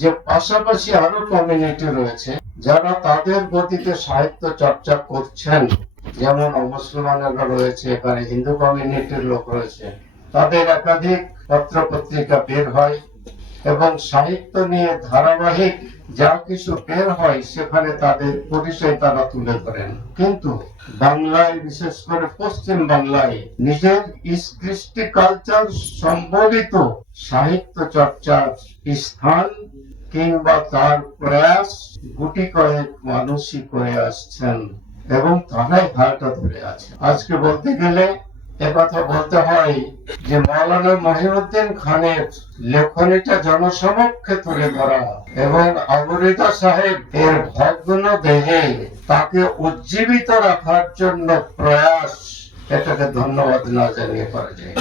যে পাশাপাশি আরও কমিউনিটি রয়েছে, যারা তাদের গতিতে সাহিত্য চর্চা করছেন, যেমন মুসলমানেরা রয়েছে, এখানে হিন্দু কমিউনিটির লোক রয়েছে, তাদের একাধিক পত্র পত্রিকা বের হয়। এবং সাহিত্য নিয়ে ধারাবাহিক যা কিছু বের হয়, সেখানে তাদের পরিচয় তারা তুলে ধরেন। কিন্তু বাংলায়, বিশেষ করে পশ্চিম বাংলায়, নিজের কৃষ্টি কালচার সম্বলিত সাহিত্য চর্চার স্থান কিংবা তার প্রয়াস গুটি কয়েক মানুষই করে আসছেন এবং তারাই হারটা ধরে আছে। আজকে বলতে গেলে একথা বলতে হয় যে মৌলানা মহিউদ্দিন খানের লেখনীটা জনসমক্ষে তুলে ধরা এবং আবরিদা সাহেব এর ভগ্ন দেহে তাকে উজ্জীবিত রাখার জন্য প্রয়াস এটাকে ধন্যবাদ না জানিয়ে পারা যায়।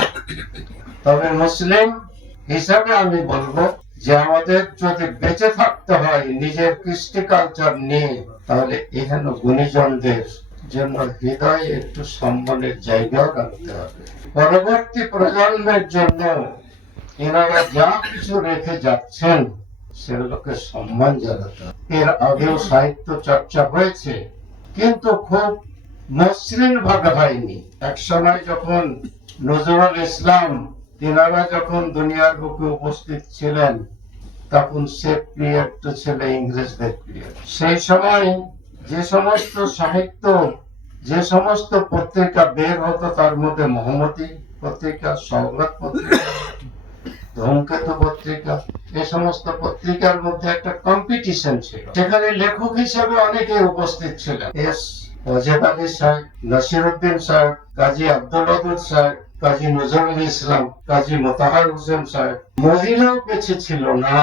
তবে মুসলিম হিসাবে আমি বলব যে আমাদের যদি বেঁচে থাকতে হয় নিজের কৃষ্টি কালচার নিয়ে, তাহলে এখানে গুণীজনদের জন্য একটু সম্মানের জায়গাও রাখতে হবে। পরবর্তী প্রজন্মের জন্য এনারা যা কিছু রেখে যাচ্ছেন, সেগুলোকে সম্মান জানাতে এর আগেও সাহিত্য চর্চা হয়েছে, কিন্তু খুব মসৃণ ভাবে হয়নি। এক সময় যখন নজরুল ইসলাম, তিনারা যখন দুনিয়ার বুকে উপস্থিত ছিলেন, তখন সে পিরিয়ডটা ছিল ইংরেজদের পিরিয়ড সেই সময় যে সমস্ত সাহিত্য, যে সমস্ত পত্রিকা বের হতো, তার মধ্যে মহমতি পত্রিকা সংবাদ পত্রিকা, ধূমকেতু পত্রিকা এই সমস্ত পত্রিকার মধ্যে একটা কম্পিটিশন ছিল। সেখানে লেখক হিসেবে অনেকে উপস্থিত ছিলেন। এস ওজেদ আলী সাহেব নাসিরুদ্দিন সাহেব কাজী আব্দুল ওদুদ সাহেব কাজী নজরুল ইসলাম, কাজী মোতাহার হোসেন সাহেব মহিলাও বেঁচে ছিল না,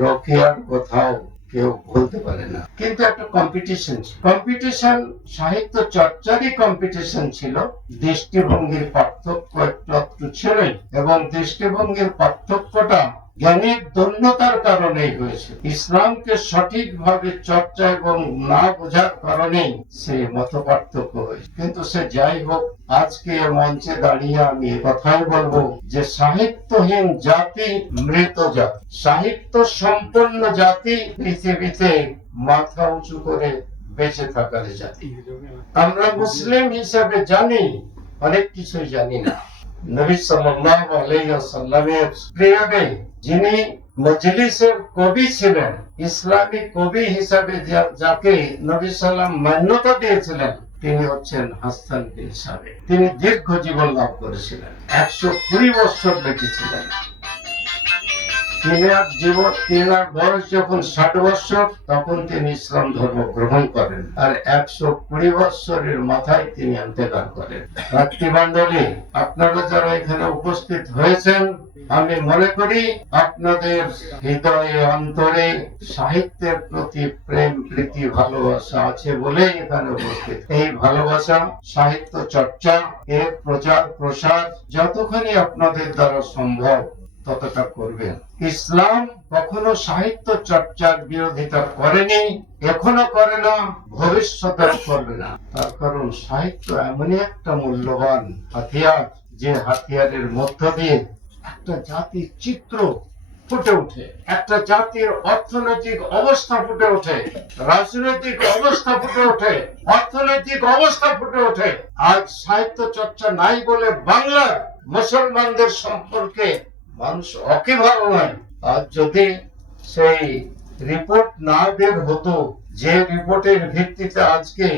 রোকেয়ার কোথাও। কেউ বলতে পারে না। কিন্তু একটা কম্পিটিশন ছিল। কম্পিটিশন সাহিত্য চর্চারই কম্পিটিশন ছিল। দৃষ্টিভঙ্গির পার্থক্য একটু ছিলই এবং দৃষ্টিভঙ্গির পার্থক্যটা জ্ঞানের দন্যতার কারণেই হয়েছে। ইসলামকে সঠিকভাবে চর্চা এবং না বোঝার কারণেই সে মত পার্থক্য হয়েছে। কিন্তু সে যাই হোক, আজকে মঞ্চে দাঁড়িয়ে আমি কথাই বলব যে সাহিত্যহীন জাতি মৃত জাতি। সাহিত্য সম্পন্ন জাতি পৃথিবীতে মাথা উঁচু করে বেঁচে থাকার জাতি। আমরা মুসলিম হিসাবে জানি, অনেক কিছুই জানি না। নবী সাল্লাল্লাহু আলাইহি ওয়াসাল্লামের যিনি মজলিসের কবি ছিলেন, ইসলামী কবি হিসাবে যাকে নবী সাল্লাম মান্যতা দিয়েছিলেন, তিনি হচ্ছেন হাসান সাবেক। তিনি দীর্ঘ জীবন লাভ করেছিলেন, একশো কুড়ি বছর বেঁচেছিলেন। জীবন বয়স যখন ষাট তখন তিনি ইসলাম ধর্ম গ্রহণ করেন। আর একশো কুড়ি বছরের মাথায় তিনি অন্তকাল করেন। আপনারা যারা এখানে উপস্থিত হয়েছেন, আমি মনে করি আপনাদের হৃদয়ে, অন্তরে সাহিত্যের প্রতি প্রেম, প্রীতি, ভালোবাসা আছে বলেই এখানে উপস্থিত। এই ভালোবাসা, সাহিত্য চর্চা, এর প্রচার প্রসার যতখানি আপনাদের দ্বারা সম্ভব ততটা করবেন ইসলাম কখনো সাহিত্য চর্চার বিরোধিতা করেনি, এখনও করে না ভবিষ্যতে করবে না। তার কারণ সাহিত্য এমনই একটা মূল্যবান হাতিয়ার, যে হাতিয়ারের মধ্য দিয়ে একটা জাতির চিত্র ফুটে ওঠে, একটা জাতির অর্থনৈতিক অবস্থা ফুটে ওঠে, রাজনৈতিক অবস্থা ফুটে ওঠে, অর্থনৈতিক অবস্থা ফুটে ওঠে। আজ সাহিত্য চর্চা নাই বলে বাংলার মুসলমানদের সম্পর্কে মানুষ অকিভাল নয় আর যদি সেই রিপোর্ট না বের হতো, যে রিপোর্টের ভিত্তিতে আজকে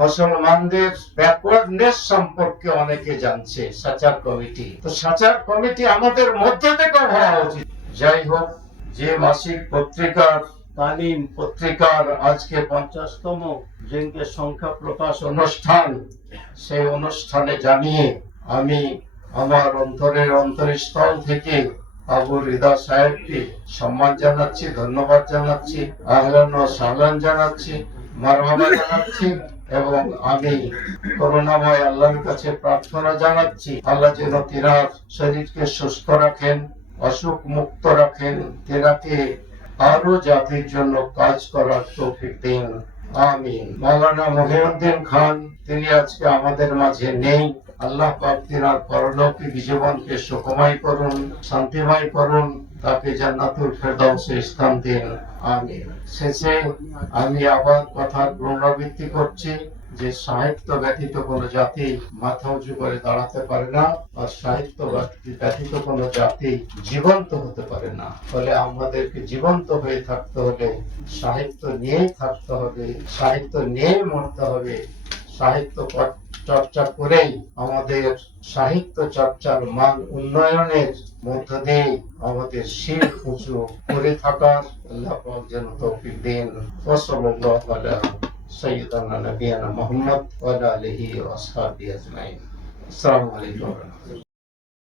মুসলমানদের ব্যাকওয়ার্ডনেস সম্পর্কে অনেকে জানছে, সাচার কমিটি। তো সাচার কমিটি আমাদের মধ্যে থেকে হওয়া উচিত। যাই হোক, যে মাসিক পত্রিকার, তালিম পত্রিকার আজকে পঞ্চাশতম জেঙ্গে সংখ্যা প্রকাশ অনুষ্ঠান, সেই অনুষ্ঠানে জানিয়ে আমি আমার অন্তরের অন্তরস্থল থেকে আবু রিদা সাহেবকে সম্মান জানাচ্ছি, ধন্যবাদ জানাচ্ছি, আহলান ও সাহলান জানাচ্ছি, মারহাবা জানাচ্ছি এবং আমি করুণাময় আল্লাহর কাছে প্রার্থনা জানাচ্ছি, আল্লাহ যেন তিনার শরীরকে সুস্থ রাখেন, অসুখ মুক্ত রাখেন, তেনাকে আরও জাতির জন্য কাজ করার তৌফিক দিন। আমিন। মাওলানা মহিউদ্দিন খান, তিনি আজকে আমাদের মাঝে নেই। আল্লাহ পাক তিনার পরলৌকিক জীবনকে সুখময় করুন, শান্তিময় করুন, তাকে জান্নাতুল ফেরদাউসে স্থান দিন। শেষে আমি আবার কথার পুনরাবৃত্তি করছি, যে সাহিত্য ব্যতীত কোনো জাতি মাথা উঁচু করে দাঁড়াতে পারে না, আর সাহিত্য ব্যতীত- জাতি জীবন্ত হতে পারে না। ফলে আমাদেরকে জীবন্ত হয়ে থাকতে হলে সাহিত্য নিয়েই থাকতে হবে, সাহিত্য নিয়েই মরতে হবে, সাহিত্য চর্চা করেই আমাদের সাহিত্য চর্চার মান উন্নয়নের মধ্য দিয়ে আমাদের শির উঁচু করে থাকার আল্লাহ যেন তৌফিক দিন। সৈয়দানা আলা মুহাম্মদ ওয়া আসহাবিহি আজমাইন। আসসালামু আলাইকুম ওয়া রাহমাতুল্লাহ।